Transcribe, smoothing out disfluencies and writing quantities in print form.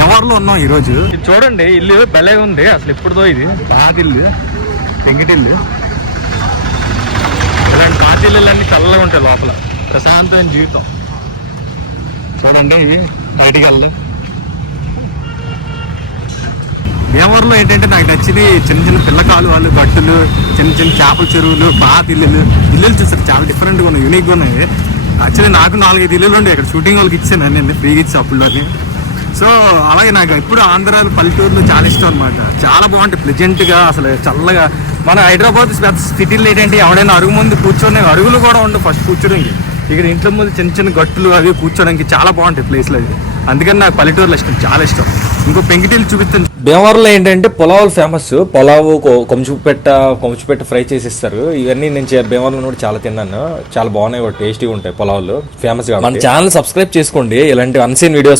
భీమవరంలో ఉన్నాం ఈరోజు. చూడండి ఇల్లు భలే ఉంది అసలు. ఎప్పుడుదో ఇది పాత ఇల్లు, పెంకిటిల్లు. ఇలాంటి పాత ఇల్లులన్నీ చల్లగా ఉంటాయి లోపల, ప్రశాంతమైన జీవితం. చూడండి ఇవి బయటికి వెళ్దాం. భీమవరంలో ఏంటంటే నాకు నచ్చింది చిన్న చిన్న పిల్ల కాలువలు, గట్టులు, చిన్న చిన్న చేపల చెరువులు, పాత ఇల్లులు చూస్తారు చాలా డిఫరెంట్గా ఉన్నాయి, యూనిక్గా ఉన్నాయి. యాక్చువల్లీ నాకు 4-5 ఇల్లులు ఉండే ఇక్కడ షూటింగ్ వాళ్ళకి ఇచ్చాను నేను, ఫ్రీగా ఇచ్చి అప్పుల్లోని. సో అలాగే నాకు ఇప్పుడు ఆంధ్రాలు పల్లెటూరులు చాలా ఇష్టం అనమాట. చాలా బాగుంటాయి, ప్లెజెంట్గా, అసలు చల్లగా. మన హైదరాబాద్ పెద్ద సిటీలు ఏంటంటే ఎవడైనా అరుగు ముందు కూర్చొని, అరుగులు కూడా ఉండవు ఫస్ట్ కూర్చోడానికి. ఇక్కడ ఇంట్లో ముందు చిన్న చిన్న గట్టులు అవి కూర్చోడానికి చాలా బాగుంటాయి ప్లేస్లు అవి. అందుకని నాకు పల్లెటూరులో ఇష్టం, చాలా ఇష్టం. ఇంకో పెంకిటీలు చూపిస్తాను. భీమవరంలో ఏంటంటే పులావులు ఫేమస్. పులావు, కొంచెపెట్ట ఫ్రై చేసిస్తారు. ఇవన్నీ నేను భీమవరంలో కూడా చాలా తిన్నాను, చాలా బాగున్నాయి, టేస్టీగా ఉంటాయి పులావులు, ఫేమస్ గా. మన ఛానల్ సబ్స్క్రైబ్ చేసుకోండి, ఇలాంటి అన్సీన్ వీడియోస్